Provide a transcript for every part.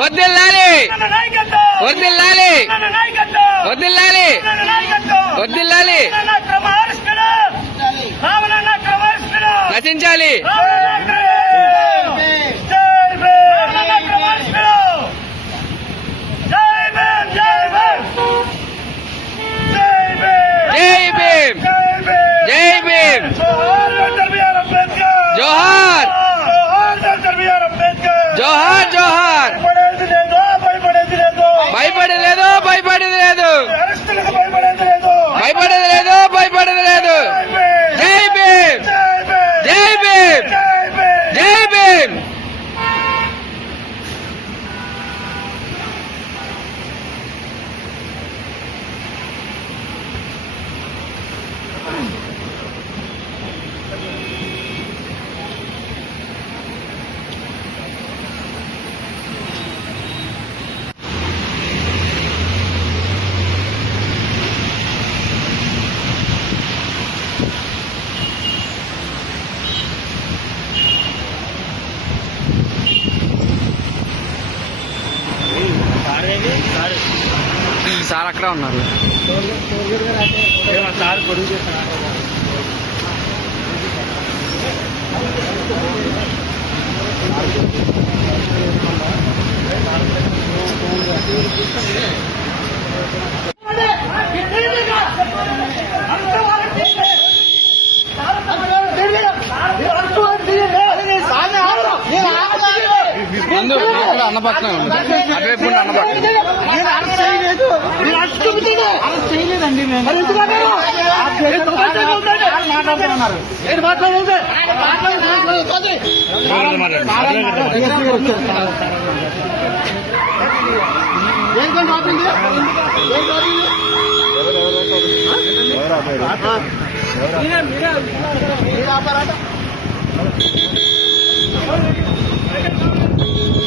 వదిల్లాలి వదిల్లాలి వదిల్లాలి వదిల్లాలి నశించాలి. జై భీమ్ జై భీమ్ జోహార్ జోహార్ జోహార్. భయపడలేదు భయపడేది లేదు భయపడేది లేదు భయపడేది లేదు. జై భీమ్ జై భీమ్ జై భీమ్. సార్ అక్కడ ఉన్నారు. సార్ గొడుగు చేస్తున్నారు. అన్నపట్నం అటువైపు అన్నపట్నం చేయలేదండి.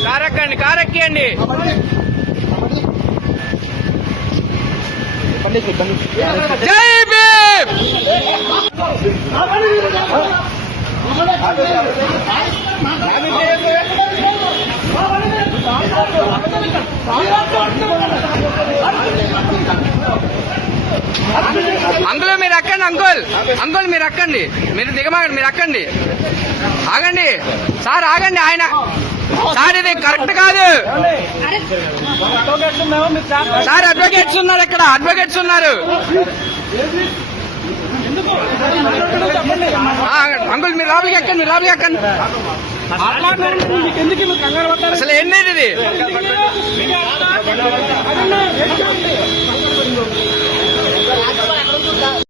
కారెక్కండి కారెక్కియండి. జై భీమ్. అంకుల్ మీరు ఎక్కండి. అంకుల్ అంకుల్ మీరు ఎక్కండి. మీరు దిగమాగండి. మీరు ఎక్కండి. ఆగండి సార్ ఆగండి. ఆయన సార్ ఇది కరెక్ట్ కాదు సార్. అడ్వకేట్స్ ఉన్నారు ఇక్కడ. అడ్వకేట్స్ ఉన్నారు. అంకుల్ మీరు లోపలికి ఎక్కండి. మీరు లోపలికి ఎక్కండి. అసలు ఏంటి ఇది?